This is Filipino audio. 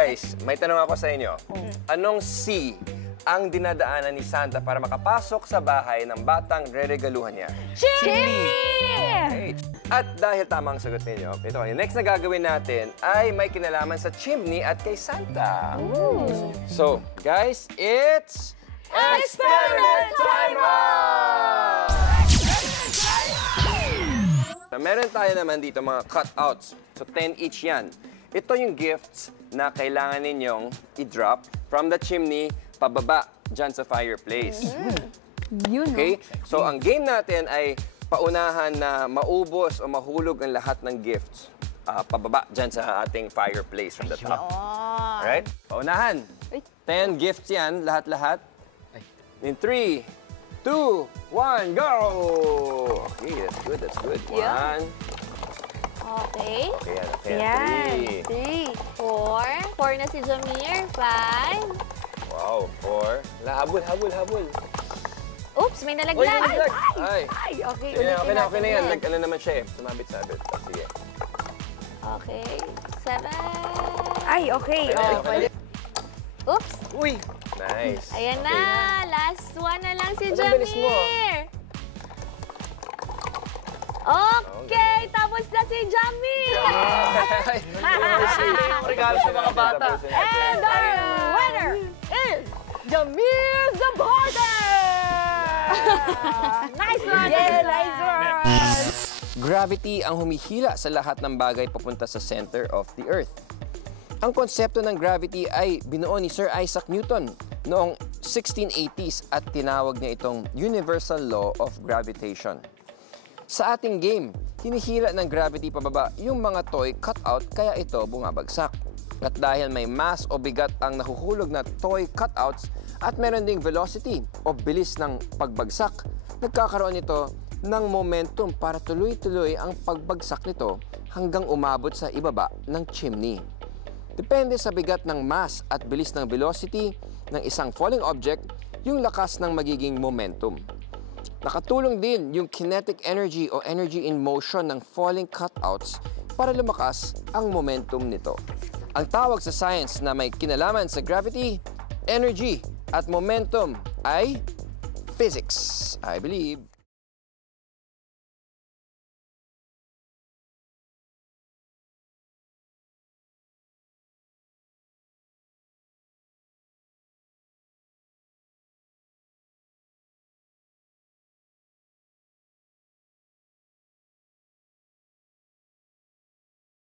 Guys, may tanong ako sa inyo. Anong C ang dinadaanan ni Santa para makapasok sa bahay ng batang reregaluhan niya? Chimney! Okay. At dahil tama ang sagot ninyo, ito, yung next na gagawin natin ay may kinalaman sa chimney at kay Santa. So, guys, it's... Experiment Timer! So, meron tayo naman dito mga cutouts. So, 10 each yan. Ito yung gifts na kailangan ninyong i-drop from the chimney pababa dyan sa fireplace. Okay? So, ang game natin ay paunahan na maubos o mahulog ang lahat ng gifts pababa dyan sa ating fireplace from the top. Alright? Paunahan. 10 gifts yan, lahat-lahat. In 3, 2, 1, go! Okay, that's good, that's good. Yeah. 1. Okay. Okay, Yan. 3. 3, 4. 4 na si Jamir. 5. Wow, 4. Habol, habol, habol. Oops, may Uy, nalaglag. nalaglag! Ay! Ay, okay. Okay na, Ulitin okay na yan. natin. Ano naman siya eh. Sumabit-sabit. Sige. Okay. 7. Ay, okay. Okay. Oops. Uy! Nice. Ayan na. Last one na lang si Ano, bilis mo, Jamir. Okay, tapos na si Jamir. Regalo sa mga bata. And our winner is Jamir the Border! Nice one! Yeah, nice one! Gravity ang humihila sa lahat ng bagay papunta sa center of the Earth. Ang konsepto ng gravity ay binuo ni Sir Isaac Newton noong 1680s at tinawag niya itong Universal Law of Gravitation. Sa ating game, hinihila ng gravity pababa yung mga toy cutout kaya ito bumabagsak. At dahil may mass o bigat ang nahuhulog na toy cutouts at meron ding velocity o bilis ng pagbagsak, nagkakaroon ito ng momentum para tuloy-tuloy ang pagbagsak nito hanggang umabot sa ibaba ng chimney. Depende sa bigat ng mass at bilis ng velocity ng isang falling object, yung lakas ng magiging momentum. Nakatulong din yung kinetic energy o energy in motion ng falling cutouts para lumakas ang momentum nito. Ang tawag sa science na may kinalaman sa gravity, energy at momentum ay physics, I believe.